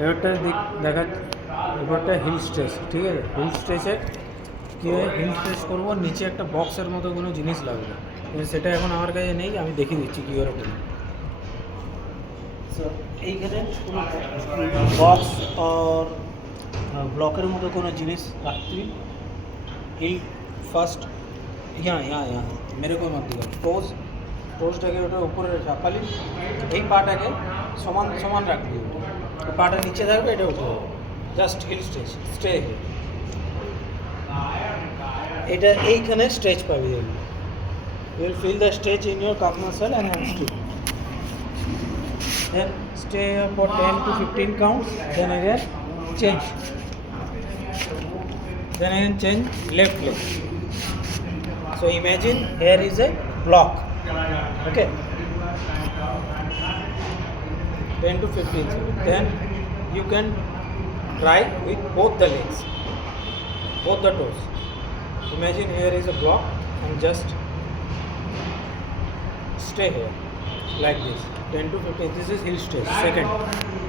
এবারটা দেখা এবারটা হিল স্ট্রেচ, ঠিক আছে? হিল স্ট্রেচে কীভাবে হিল স্ট্রেচ করবো, নিচে একটা বক্সের মতো কোনো জিনিস লাগবে, কিন্তু সেটা এখন আমার কাছে নেই, আমি দেখিয়ে দিচ্ছি কী করে করবো। সো এইখানে কোনো বক্স আর ব্লকের মতো কোনো জিনিস রাখতে হিল ফার্স্ট यहाँ मेरे को मत दिखाओ। টোজটাকে ওটা উপরে চাপালি, এই পাটাকে সমান সমান রাখবি, ওটা পাটা নিচে থাকবে, এটা উঠে যাবে, জাস্ট হিল স্ট্রেচ এটা এইখানে স্ট্রেচ পাবি, you will feel the stretch in your calf muscle and hamstring. Then stay for 10 to 15 counts, then again change left leg. So imagine here is a block, okay, 10 to 15 seconds. Then you can try with both the legs, both the toes. Imagine here is a block and just stay here like this, 10 to 15. This is heel stretch, second.